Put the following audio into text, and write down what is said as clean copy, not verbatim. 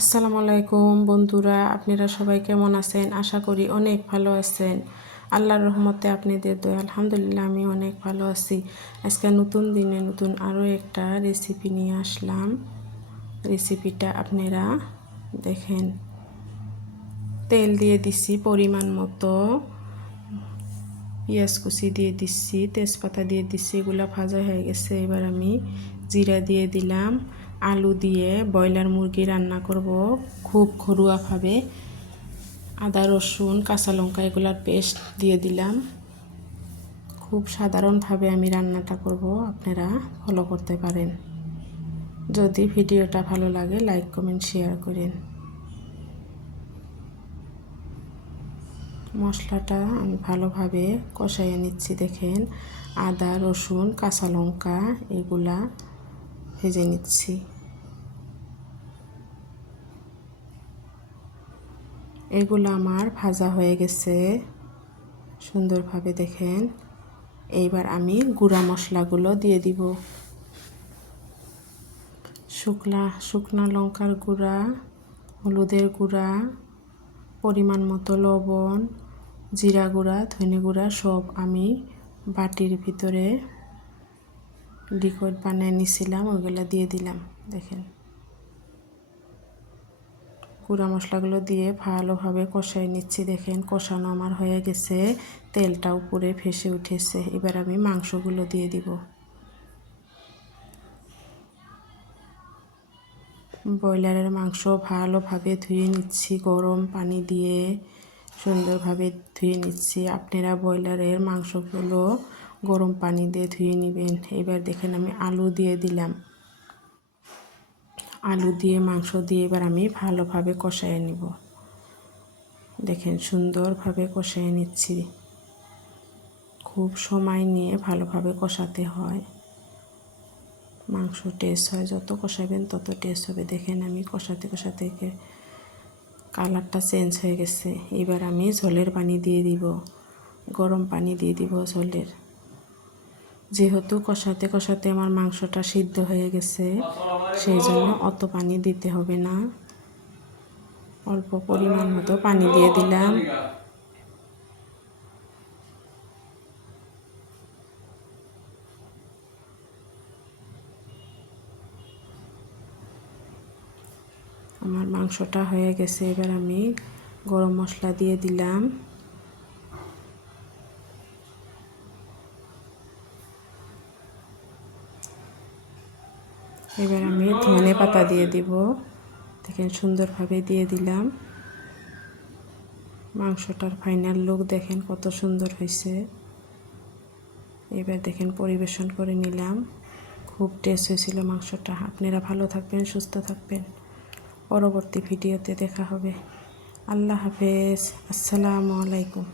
আসসালামু আলাইকুম বন্ধুরা, আপনারা সবাই কেমন আছেন? আশা করি অনেক ভালো আছেন। আল্লাহর রহমতে আপনাদের দয়া আলহামদুলিল্লাহ আমি অনেক ভালো আছি। আজকে নতুন দিনে নতুন আরও একটা রেসিপি নিয়ে আসলাম। রেসিপিটা আপনারা দেখেন। তেল দিয়ে দিচ্ছি পরিমাণ মতো, পেঁয়াজ কুচি দিয়ে দিচ্ছি, তেজপাতা দিয়ে দিচ্ছি, এগুলো ভাজা হয়ে গেছে। এবার আমি জিরা দিয়ে দিলাম। আলু দিয়ে ব্রয়লার মুরগি রান্না করব খুব ঘরোয়াভাবে। আদা রসুন কাঁচা লঙ্কা এগুলার পেস্ট দিয়ে দিলাম। খুব সাধারণভাবে আমি রান্নাটা করব, আপনারা ফলো করতে পারেন। যদি ভিডিওটা ভালো লাগে লাইক কমেন্ট শেয়ার করেন। মশলাটা আমি ভালোভাবে কষাইয়ে নিচ্ছি। দেখেন, আদা রসুন কাঁচা লঙ্কা এগুলা ভেজে নিচ্ছি। এগুলো আমার ভাজা হয়ে গেছে সুন্দরভাবে। দেখেন, এইবার আমি গুঁড়া মশলাগুলো দিয়ে দিব। শুকনা লঙ্কার গুঁড়া, হলুদের গুঁড়া, পরিমাণ মতো লবণ, জিরা গুঁড়া, ধনে গুঁড়া সব আমি বাটির ভিতরে লিকুইড বানিয়ে নিছিলাম, ওইগুলো দিয়ে দিলাম। দেখেন, গুঁড়া মশলাগুলো দিয়ে ভালোভাবে কষাই নিচ্ছি। দেখেন, কষানো আমার হয়ে গেছে, তেলটা উপরে ভেসে উঠেছে। এবার আমি মাংসগুলো দিয়ে দিব। ব্রয়লারের মাংস ভালোভাবে ধুয়ে নিচ্ছি, গরম পানি দিয়ে সুন্দরভাবে ধুয়ে নিচ্ছি। আপনারা ব্রয়লারের মাংসগুলো গরম পানি দিয়ে ধুয়ে নেবেন। এবার দেখেন, আমি আলু দিয়ে দিলাম। আলু দিয়ে মাংস দিয়ে এবার আমি ভালোভাবে কষাই নিব। দেখেন, সুন্দরভাবে কষাই নিচ্ছি। খুব সময় নিয়ে ভালোভাবে কষাতে হয়। মাংস টেস্ট হয়, যত কষাবেন তত টেস্ট হবে। দেখেন, আমি কষাতে কষাতে কালারটা চেঞ্জ হয়ে গেছে। এবার আমি ঝোলের পানি দিয়ে দিব, গরম পানি দিয়ে দিব ঝোলের। যেহেতু কষাতে কষাতে আমার মাংসটা সিদ্ধ হয়ে গেছে, সেই জন্য অত পানি দিতে হবে না, অল্প পরিমাণ মতো পানি দিয়ে দিলাম। আমার মাংসটা হয়ে গেছে। এবার আমি গরম মশলা দিয়ে দিলাম। এবার আমি ধনে পাতা দিয়ে দিব। দেখেন, সুন্দরভাবে দিয়ে দিলাম। মাংসটার ফাইনাল লুক দেখেন কত সুন্দর হয়েছে। এবার দেখেন, পরিবেশন করে নিলাম। খুব টেস্ট হয়েছিল মাংসটা। আপনারা ভালো থাকবেন, সুস্থ থাকবেন। পরবর্তী ভিডিওতে দেখা হবে। আল্লাহ হাফেজ। আসসালামু আলাইকুম।